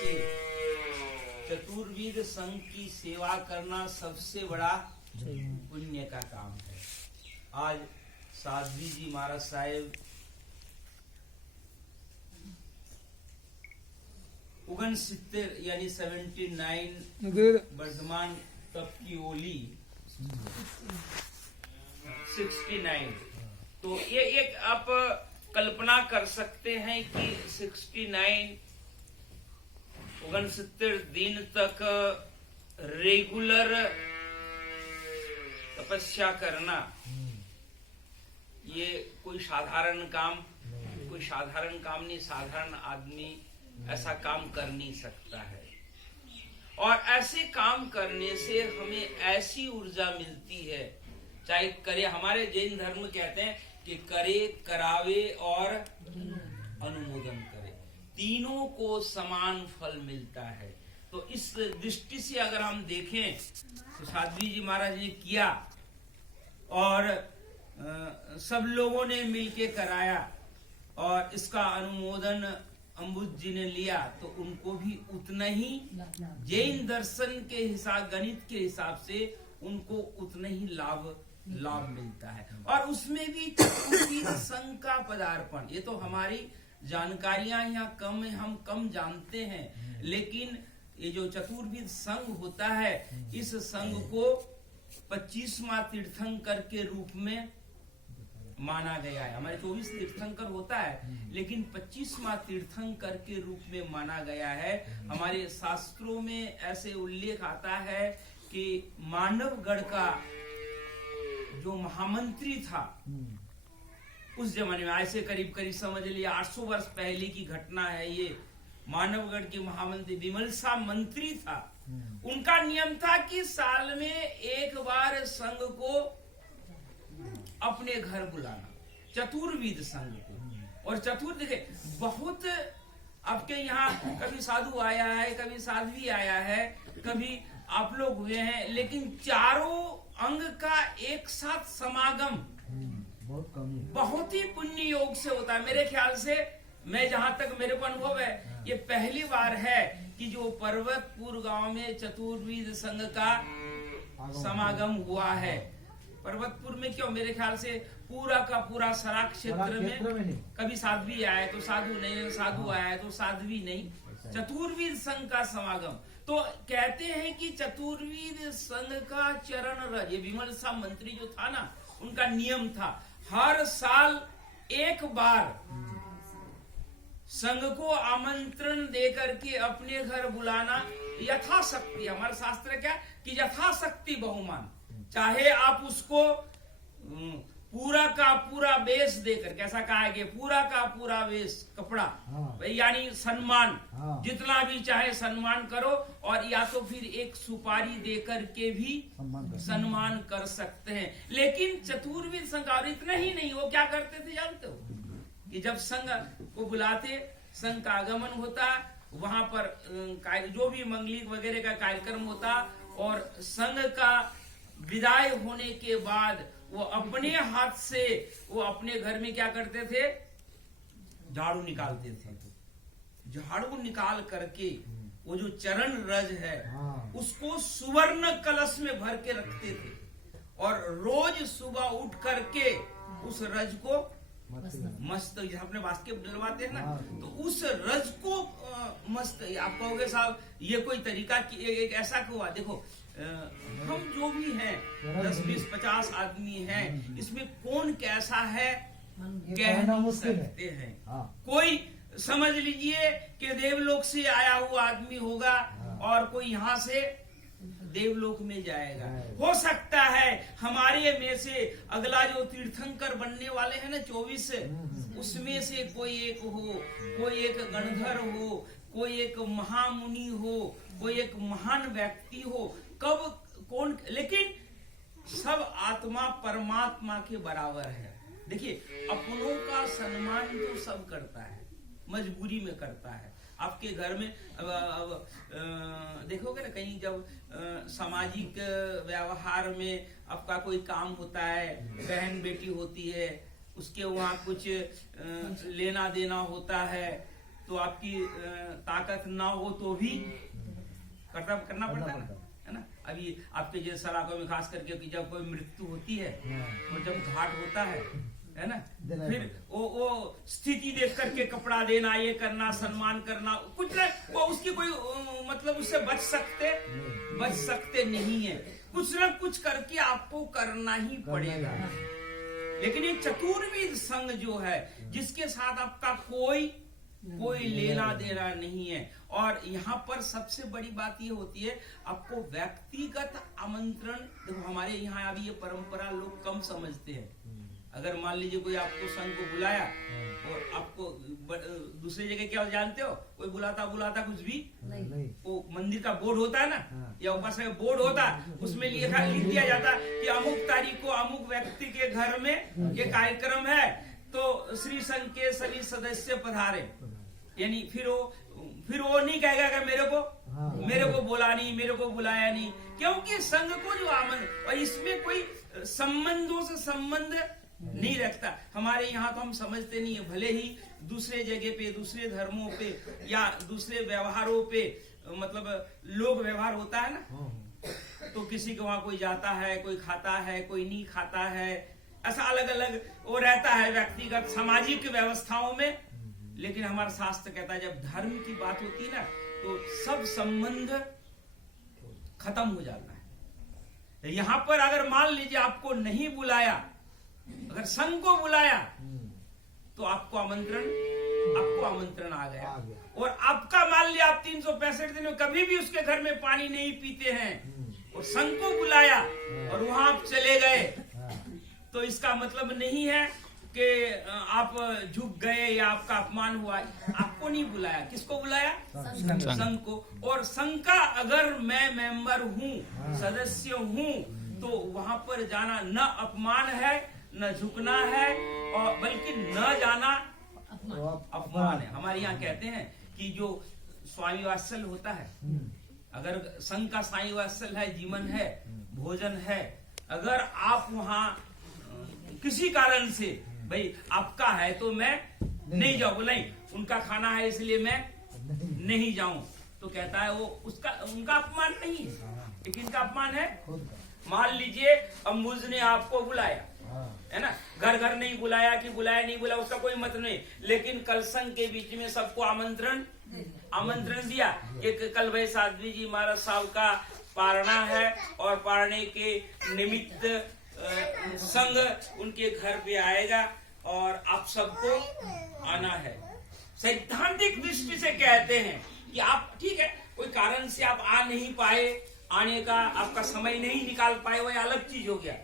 से चतुर्वेद संघ की सेवा करना सबसे बड़ा पुण्य का काम है। आज साध्वी जी महाराज साहेब 69 यानी 79 वर्धमान तप की ओली 69। तो ये एक आप कल्पना कर सकते हैं कि 69 69 दिन तक रेगुलर तपस्या करना, ये कोई साधारण काम नहीं। साधारण आदमी ऐसा काम कर नहीं सकता है। और ऐसे काम करने से हमें ऐसी ऊर्जा मिलती है, चाहे करे, हमारे जैन धर्म कहते हैं कि करे, करावे और अनुमोदन करे, तीनों को समान फल मिलता है। तो इस दृष्टि से अगर हम देखें तो साध्वी जी महाराज ने किया और सब लोगों ने मिलके कराया और इसका अनुमोदन अम्बुज जी ने लिया, तो उनको भी उतना ही जैन दर्शन के हिसाब, गणित के हिसाब से उनको उतना ही लाभ मिलता है। और उसमें भी चतुर्वेद संघ का पदार्पण, ये तो हमारी जानकारियां यहाँ कम है, हम कम जानते हैं, लेकिन ये जो चतुर्वेद संघ होता है, इस संघ को 25वां तीर्थंकर के रूप में माना गया है। हमारे 24 तीर्थंकर होता है, लेकिन 25वां तीर्थंकर के रूप में माना गया है। हमारे शास्त्रों में ऐसे उल्लेख आता है कि मानवगढ़ का जो महामंत्री था उस जमाने में, ऐसे करीब समझ लिया 800 वर्ष पहले की घटना है ये। मानवगढ़ के महामंत्री विमल सा मंत्री था, उनका नियम था कि साल में एक बार संघ को अपने घर बुलाना, चतुर्वेद संघ को। और देखे बहुत आपके यहाँ कभी साधु आया है, कभी साध्वी आया है, कभी आप लोग हुए हैं, लेकिन चारों अंग का एक साथ समागम बहुत कम है, बहुत ही पुण्य योग से होता है। मेरे ख्याल से, मैं जहां तक मेरे को अनुभव है, ये पहली बार है कि जो पर्वतपुर गांव में चतुर्वेद संघ का समागम हुआ है। पर्वतपुर में क्यों, मेरे ख्याल से पूरा का पूरा सराक क्षेत्र में कभी साध्वी आया तो साधु नहीं, साधु आया तो साध्वी नहीं, चतुर्वेद संघ का समागम। तो कहते हैं कि चतुर्वेद संघ का चरण रज, ये विमल सा मंत्री जो था ना, उनका नियम था हर साल एक बार संघ को आमंत्रण देकर के अपने घर बुलाना, यथाशक्ति। हमारा शास्त्र क्या कि यथाशक्ति बहुमान, चाहे आप उसको पूरा का पूरा वेश देकर, कैसा कहा है कि पूरा का पूरा वेश कपड़ा, यानी सम्मान, जितना भी चाहे सम्मान करो, और या तो फिर एक सुपारी देकर के भी सम्मान कर सकते हैं। लेकिन चतुर्वेद संघ, और इतना ही नहीं, वो क्या करते थे जानते हो, कि जब संघ को बुलाते, संघ का आगमन होता, वहां पर जो भी मंगलिक वगैरह का कार्यक्रम होता, और संघ का विदाई होने के बाद वो अपने हाथ से वो अपने घर में क्या करते थे, झाड़ू निकालते थे। झाड़ू निकाल करके वो जो चरण रज है उसको सुवर्ण कलश में भर के रखते थे, और रोज सुबह उठ करके उस रज को मस्त, अपने बास्केट डलवाते हैं ना, तो उस रज को मस्त, आप कहोगे साहब ये कोई तरीका एक ऐसा क्यों हुआ? देखो हम जो भी हैं 10, 20, 50 आदमी हैं, इसमें कौन कैसा है कह नहीं सकते हैं। कोई समझ लीजिए कि देवलोक से आया हुआ आदमी होगा और कोई यहाँ से देवलोक में जाएगा। हो सकता है हमारे में से अगला जो तीर्थंकर बनने वाले हैं ना 24, उसमें से कोई एक हो, कोई एक गणधर हो, कोई एक महामुनि हो, कोई एक महान व्यक्ति हो, कब कौन, लेकिन सब आत्मा परमात्मा के बराबर है। देखिए अपनों का सम्मान तो सब करता है, मजबूरी में करता है। आपके घर में देखोगे ना, कहीं जब सामाजिक व्यवहार में आपका कोई काम होता है, बहन बेटी होती है, उसके वहाँ कुछ लेना देना होता है, तो आपकी ताकत ना हो तो भी करना पड़ता है ना। अभी आपके जैसे सलाखों में खास करके कि जब कोई मृत्यु होती है और जब घाट होता है ना, फिर वो स्थिति देख करके कपड़ा देना, ये करना, सम्मान करना, कुछ न वो उसकी कोई मतलब उससे बच सकते नहीं है। कुछ न कुछ करके आपको करना ही पड़ेगा। लेकिन ये चतुर्विध संघ जो है, जिसके साथ आपका कोई लेना देना नहीं है। और यहाँ पर सबसे बड़ी बात ये होती है, आपको व्यक्तिगत आमंत्रण, देखो हमारे यहाँ अभी ये परंपरा लोग कम समझते हैं। अगर मान लीजिए कोई आपको संघ को बुलाया और आपको दूसरी जगह क्या जानते हो, कोई बुलाता कुछ भी नहीं, वो मंदिर का बोर्ड होता है ना, या उपासना का बोर्ड होता है, उसमें लिख दिया जाता है कि अमुक तारीख को अमुक व्यक्ति के घर में ये कार्यक्रम है, तो श्री संघ के सभी सदस्य पधारे। यानी फिर वो नहीं कहेगा कि मेरे को बोला नहीं, मेरे को बुलाया नहीं, क्योंकि संघ को जो और इसमें कोई संबंधों से संबंध नहीं रखता। हमारे यहाँ तो हम समझते नहीं है, भले ही दूसरे जगह पे, दूसरे धर्मों पे या दूसरे व्यवहारों पे मतलब लोग व्यवहार होता है ना, तो किसी के वहां कोई जाता है, कोई खाता है, कोई नहीं खाता है, ऐसा अलग अलग वो रहता है व्यक्तिगत सामाजिक व्यवस्थाओं में। लेकिन हमारा शास्त्र कहता है जब धर्म की बात होती है ना, तो सब संबंध खत्म हो जाता है। यहाँ पर अगर मान लीजिए आपको नहीं बुलाया, अगर संघ को बुलाया, तो आपको आमंत्रण आ गया। और आपका मान लिया आप 365 दिन में कभी भी उसके घर में पानी नहीं पीते हैं, और संघ को बुलाया और वहां आप चले गए, तो इसका मतलब नहीं है कि आप झुक गए या आपका अपमान हुआ। आपको नहीं बुलाया, किसको बुलाया? संघ को। और संघ का अगर मैं मेंबर हूँ, सदस्य हूँ, तो वहां पर जाना न अपमान है, न झुकना है, और बल्कि न जाना अपमान है। हमारे यहाँ कहते हैं कि जो स्वामी वात्सल्य होता है, अगर संघ का स्वामी वात्सल्य है, जीवन है, भोजन है, अगर आप वहां किसी कारण से भाई आपका है तो मैं नहीं जाऊँ, नहीं उनका खाना है इसलिए मैं नहीं जाऊं, तो कहता है वो उनका अपमान नहीं है, लेकिन इनका अपमान है। मान लीजिए अम्बुज ने आपको बुलाया, है ना, घर नहीं बुलाया कि बुलाया नहीं बुलाया उसका कोई मतलब नहीं, लेकिन कल संघ के बीच में सबको आमंत्रण दिया। एक कल भाई साध्वी जी महाराज साहब का पारणा है, और पारणे के निमित्त संघ उनके घर पे आएगा और आप सबको आना है। सैद्धांतिक दृष्टि से कहते हैं कि आप ठीक है, कोई कारण से आप आ नहीं पाए, आने का आपका समय नहीं निकाल पाए, वह अलग चीज हो गया।